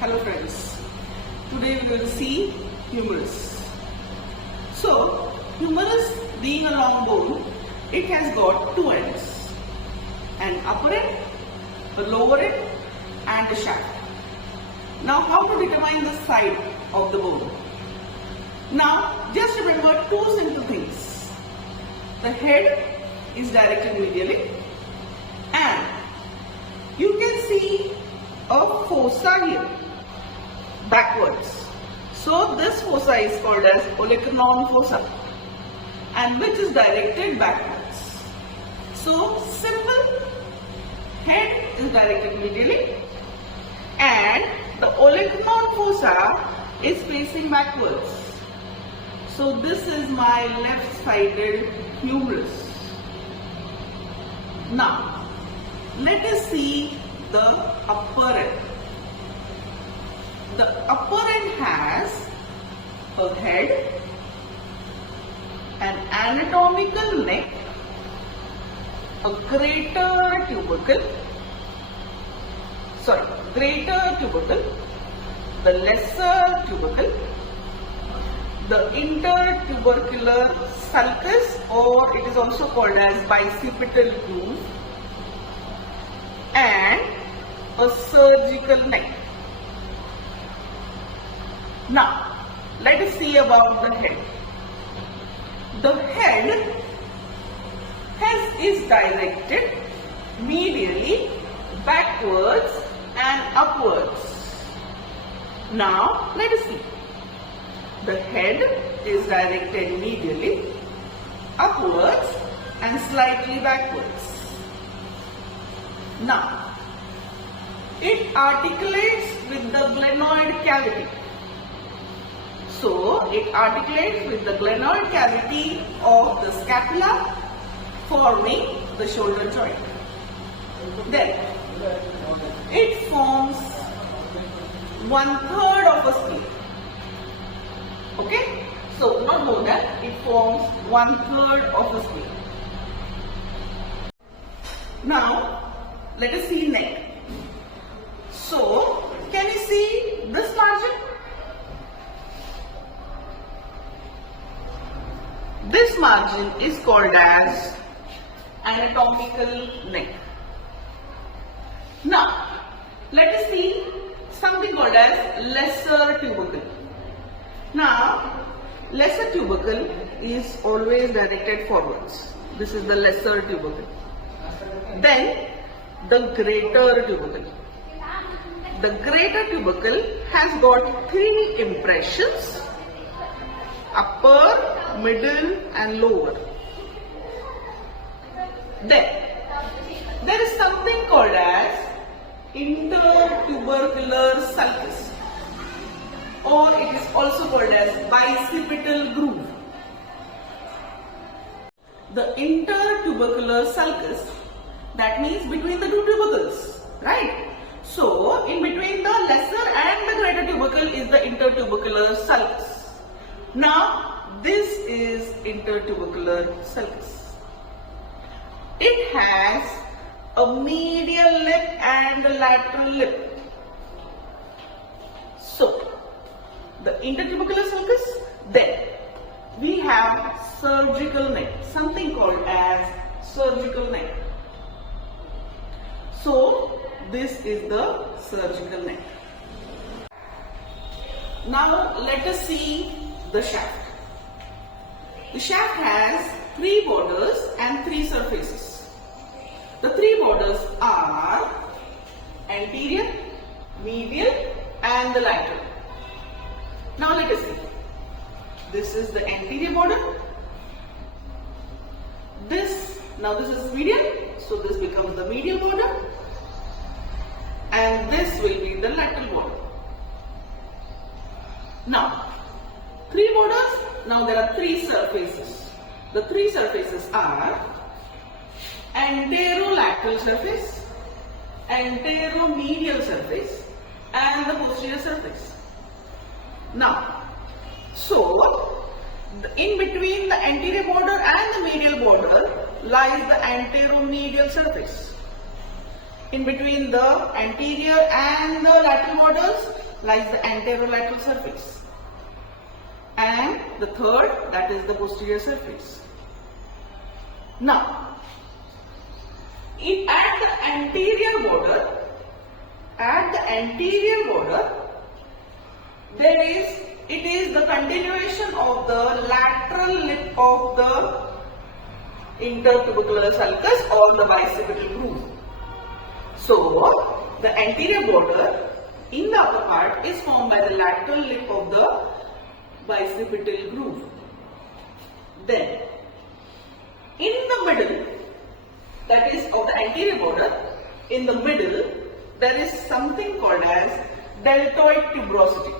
Hello friends, today we will see humerus. So, humerus being a long bone, it has got two ends, an upper end, a lower end and a shaft. Now how to determine the side of the bone? Now just remember two simple things. The head is directed medially and you can see a fossa here backwards. So this fossa is called as olecranon fossa and which is directed backwards. So simple, head is directed medially and the olecranon fossa is facing backwards. So this is my left-sided humerus. Now let us see the upper end. The upper end has a head, an anatomical neck, a greater tubercle, the lesser tubercle, the intertubercular sulcus, or it is also called as bicipital groove, and a surgical neck. Now, let us see about the head. The head is directed medially, backwards and upwards. Now, let us see. The head is directed medially, upwards and slightly backwards. Now, it articulates with the glenoid cavity. So, it articulates with the glenoid cavity of the scapula, forming the shoulder joint. Then, it forms 1/3 of a spleen. Okay? So, not more than, it forms 1/3 of a spleen. Now, let us see neck. So, can you see this margin? This margin is called as anatomical neck. Now, let us see something called as lesser tubercle. Now, lesser tubercle is always directed forwards. This is the lesser tubercle. Then, the greater tubercle. The greater tubercle has got three impressions: upper, middle and lower. Then, there is something called as intertubercular sulcus, or it is also called as bicipital groove. The intertubercular sulcus, that means between the two tubercles, right? So, in between the lesser and the greater tubercle is the intertubercular sulcus. Now, this is intertubercular sulcus. It has a medial lip and a lateral lip. So, the intertubercular sulcus, then we have surgical neck, something called as surgical neck. So, this is the surgical neck. Now, let us see the shaft. The shaft has three borders and three surfaces. The three borders are anterior, medial and the lateral. Now let us see. This is the anterior border. This is medial, so this becomes the medial border. And this will be the lateral border. Now, three borders, now there are three surfaces. The three surfaces are anterolateral surface, anteromedial surface and the posterior surface. Now, so in between the anterior border and the medial border lies the anteromedial surface. In between the anterior and the lateral borders lies the anterolateral surface. And the third, that is the posterior surface. Now, at the anterior border, it is the continuation of the lateral lip of the intertubercular sulcus or the bicipital groove. So, the anterior border in the upper part is formed by the lateral lip of the bicipital groove. Then, in the middle, that is of the anterior border, in the middle, there is something called as deltoid tuberosity.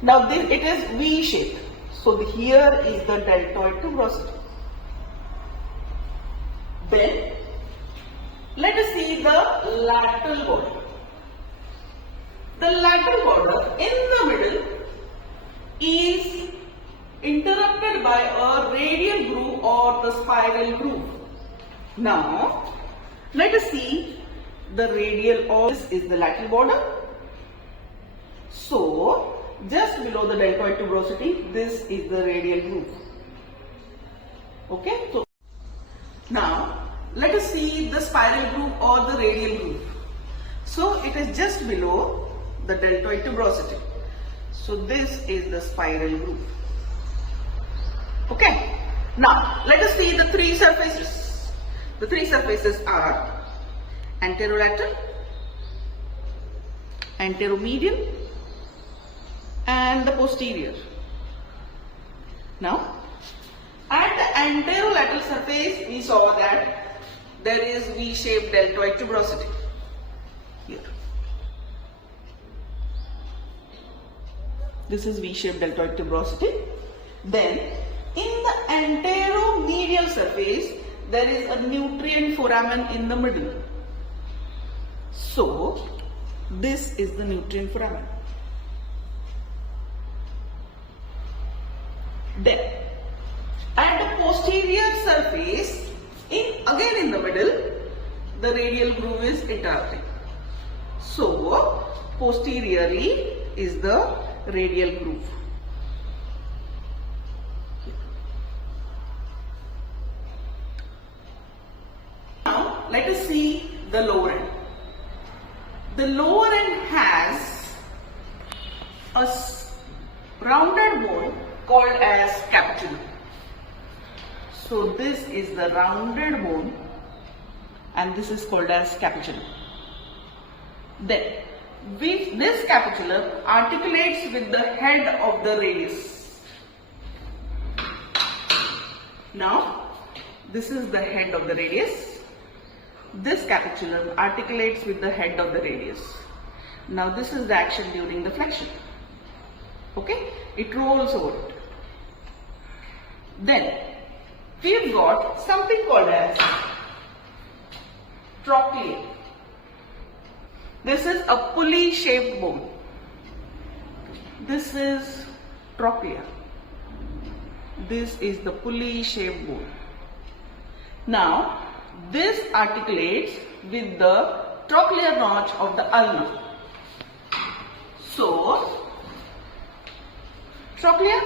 Now, it is V-shaped. So, here is the deltoid tuberosity. Then, let us see the lateral border. The lateral border in the middle is interrupted by a radial groove or the spiral groove. Now, let us see the radial, or this is the lateral border. So, just below the deltoid tuberosity, this is the radial groove. Okay, so now let us see the spiral groove or the radial groove. So, it is just below the deltoid tuberosity. So, this is the spiral groove. Okay, now let us see the three surfaces. The three surfaces are anterolateral, anteromedial, and the posterior. Now, at the anterolateral surface, we saw that there is V-shaped deltoid tuberosity here. This is V-shaped deltoid tuberosity. Then, in the anteromedial surface, there is a nutrient foramen in the middle. So, this is the nutrient foramen. Then, at the posterior surface, again in the middle, the radial groove is interrupting. So, posteriorly is the radial groove. Now, let us see the lower end. The lower end has a rounded bone called as capitulum. So, this is the rounded bone and this is called as capitulum. Then, this capitulum articulates with the head of the radius. Now, this is the head of the radius. This capitulum articulates with the head of the radius. Now, this is the action during the flexion. Okay, it rolls over it. Then, we've got something called as trochlea. This is a pulley-shaped bone. This is trochlea. This is the pulley-shaped bone. Now, this articulates with the trochlear notch of the ulna. So, trochlea,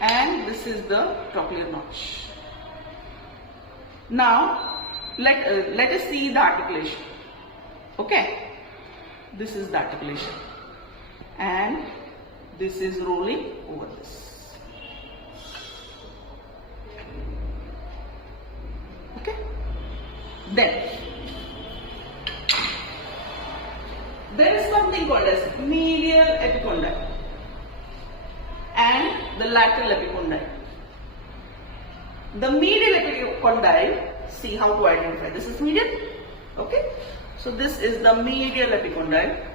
and this is the trochlear notch. Now, let us see the articulation. Okay, this is the articulation, and this is rolling over this. Okay, then there is something called as medial epicondyle and the lateral epicondyle. The medial epicondyle, see how to identify. This is medial. Okay, so this is the medial epicondyle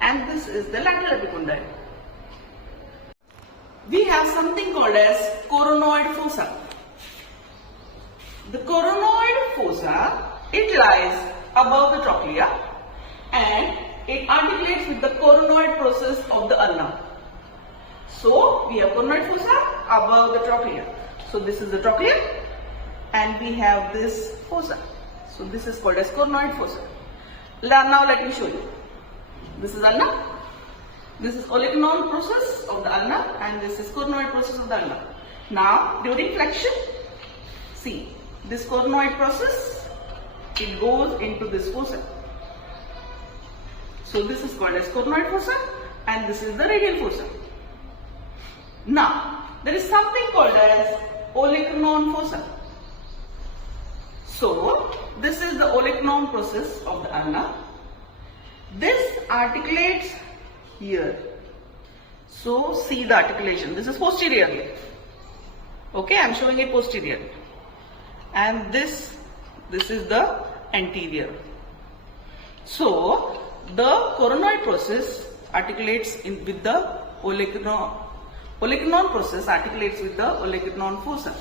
and this is the lateral epicondyle. We have something called as coronoid fossa. The coronoid fossa, it lies above the trochlea and it articulates with the coronoid process of the ulna. So, we have coronoid fossa above the trochlea. So, this is the trochlea and we have this fossa. So, this is called as coronoid fossa. Now, let me show you. This is ulna. This is olecranon process of the ulna and this is coronoid process of the ulna. Now during flexion, see this coronoid process, it goes into this fossa. So this is called as coronoid fossa and this is the radial fossa. Now there is something called as olecranon fossa. So this is the olecranon process of the ulna. This articulates here. So see the articulation. This is posteriorly. Okay, I am showing it posteriorly. And this is the anterior. So the coronoid process articulates with the olecranon. Olecranon process articulates with the olecranon fossa.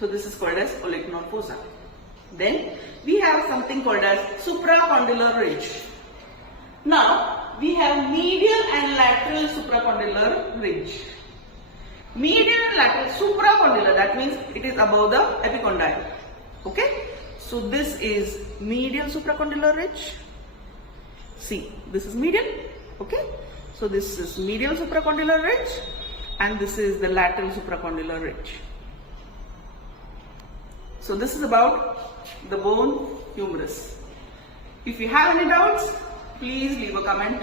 So this is called as olecranon fossa. Then we have something called as supracondylar ridge. Now we have medial and lateral supracondylar ridge. Medial and lateral supracondylar, that means it is above the epicondyle. Okay. So this is medial supracondylar ridge. See, this is medial. Okay. So this is medial supracondylar ridge and this is the lateral supracondylar ridge. So this is about the bone humerus. If you have any doubts, please leave a comment.